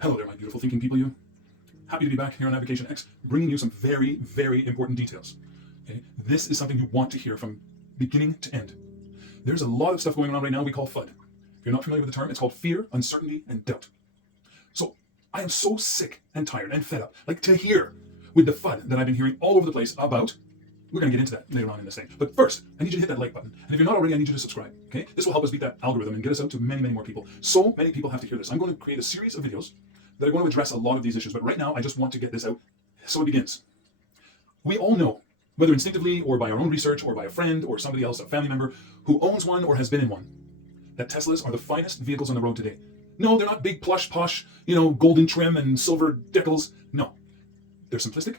Hello there, my beautiful thinking people. You happy to be back here on Advocation X, bringing you some very, very important details. Okay, this is something you want to hear from beginning to end. There's a lot of stuff going on right now we call FUD. If you're not familiar with the term, it's called fear, uncertainty, and doubt. So I am so sick and tired and fed up, like to hear with the FUD that I've been hearing all over the place about. We're going to get into that later on in this thing. But first, I need you to hit that like button. And if you're not already, I need you to subscribe. Okay? This will help us beat that algorithm and get us out to many, many more people. So many people have to hear this. I'm going to create a series of videos that are going to address a lot of these issues. But right now, I just want to get this out. So it begins. We all know, whether instinctively or by our own research or by a friend or somebody else, a family member who owns one or has been in one, that Teslas are the finest vehicles on the road today. No, they're not big, plush, posh, golden trim and silver decals. No. They're simplistic.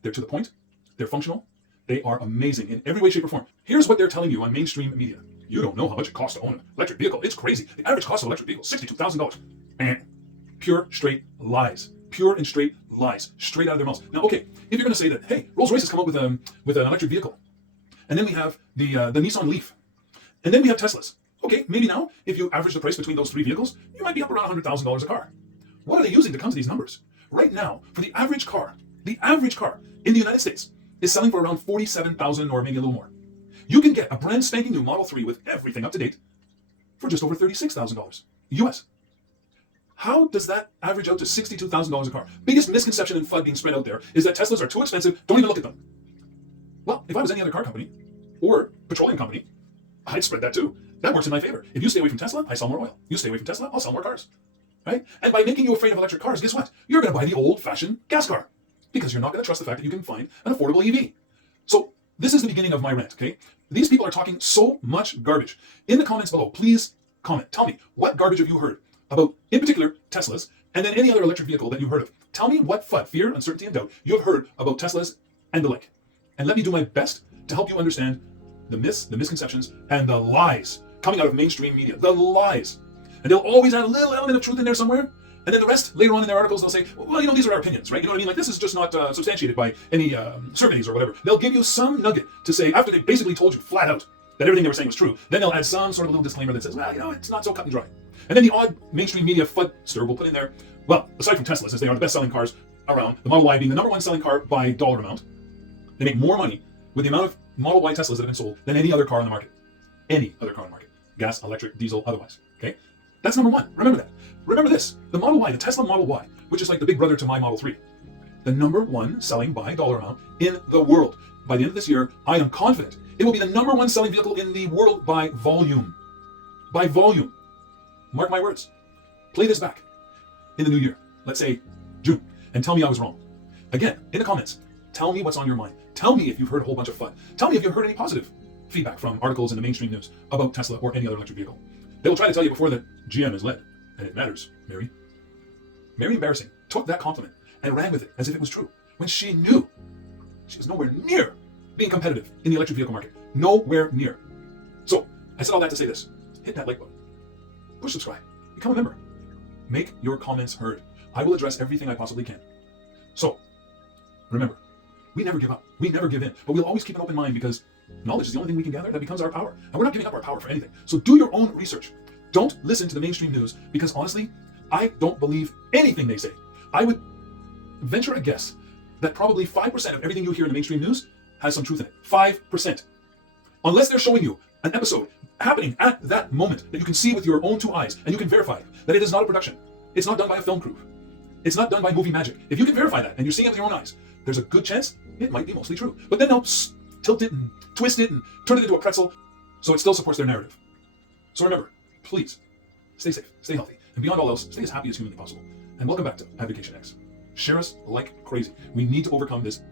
They're to the point. They're functional. They are amazing in every way, shape, or form. Here's what they're telling you on mainstream media. You don't know how much it costs to own an electric vehicle. It's crazy. The average cost of an electric vehicle is $62,000. And pure, straight lies. Pure and straight lies. Straight out of their mouths. Now, okay, if you're going to say that, hey, Rolls-Royce has come up with an electric vehicle, and then we have the Nissan Leaf, and then we have Teslas. Okay, maybe now, if you average the price between those three vehicles, you might be up around $100,000 a car. What are they using to come to these numbers? Right now, for the average car in the United States, is selling for around $47,000 or maybe a little more. You can get a brand spanking new Model 3 with everything up to date for just over $36,000 US. How does that average out to $62,000 a car? Biggest misconception and FUD being spread out there is that Teslas are too expensive, don't even look at them. Well, if I was any other car company or petroleum company, I'd spread that too. That works in my favor. If you stay away from Tesla, I sell more oil. You stay away from Tesla, I'll sell more cars. Right? And by making you afraid of electric cars, guess what? You're going to buy the old-fashioned gas car, because you're not going to trust the fact that you can find an affordable EV. So this is the beginning of my rant, okay? These people are talking so much garbage. In the comments below, please comment. Tell me, what garbage have you heard about, in particular, Teslas, and then any other electric vehicle that you've heard of? Tell me what FUD, fear, uncertainty, and doubt, you have heard about Teslas and the like. And let me do my best to help you understand the myths, the misconceptions, and the lies coming out of mainstream media. The lies. And they'll always add a little element of truth in there somewhere. And then the rest, later on in their articles, they'll say, well, these are our opinions, right? You know what I mean? Like, this is just not substantiated by any surveys or whatever. They'll give you some nugget to say, after they basically told you flat out that everything they were saying was true, then they'll add some sort of little disclaimer that says, well, it's not so cut and dry. And then the odd mainstream media FUDSTER will put in there, well, aside from Teslas, as they are the best-selling cars around, the Model Y being the number one selling car by dollar amount, they make more money with the amount of Model Y Teslas that have been sold than any other car on the market. Any other car on the market. Gas, electric, diesel, otherwise. Okay? That's number one. Remember that. Remember this. The Model Y, the Tesla Model Y, which is like the big brother to my Model 3, the number one selling by dollar amount in the world. By the end of this year, I am confident it will be the number one selling vehicle in the world by volume. By volume. Mark my words. Play this back in the new year. Let's say June. And tell me I was wrong. Again, in the comments, tell me what's on your mind. Tell me if you've heard a whole bunch of FUD. Tell me if you've heard any positive feedback from articles in the mainstream news about Tesla or any other electric vehicle. They will try to tell you before that GM is lead. And it matters, Mary. Mary Embarrassing took that compliment and ran with it as if it was true, when she knew she was nowhere near being competitive in the electric vehicle market. Nowhere near. So, I said all that to say this. Hit that like button. Push subscribe. Become a member. Make your comments heard. I will address everything I possibly can. So, remember, we never give up. We never give in. But we'll always keep an open mind, because knowledge is the only thing we can gather that becomes our power. And we're not giving up our power for anything. So do your own research. Don't listen to the mainstream news, because honestly, I don't believe anything they say. I would venture a guess that probably 5% of everything you hear in the mainstream news has some truth in it. 5%. Unless they're showing you an episode happening at that moment that you can see with your own two eyes, and you can verify that it is not a production. It's not done by a film crew. It's not done by movie magic. If you can verify that and you're seeing it with your own eyes, there's a good chance it might be mostly true. But then they'll tilt it and twist it and turn it into a pretzel so it still supports their narrative. So remember, please, stay safe, stay healthy, and beyond all else, stay as happy as humanly possible. And welcome back to Advocation X. Share us like crazy. We need to overcome this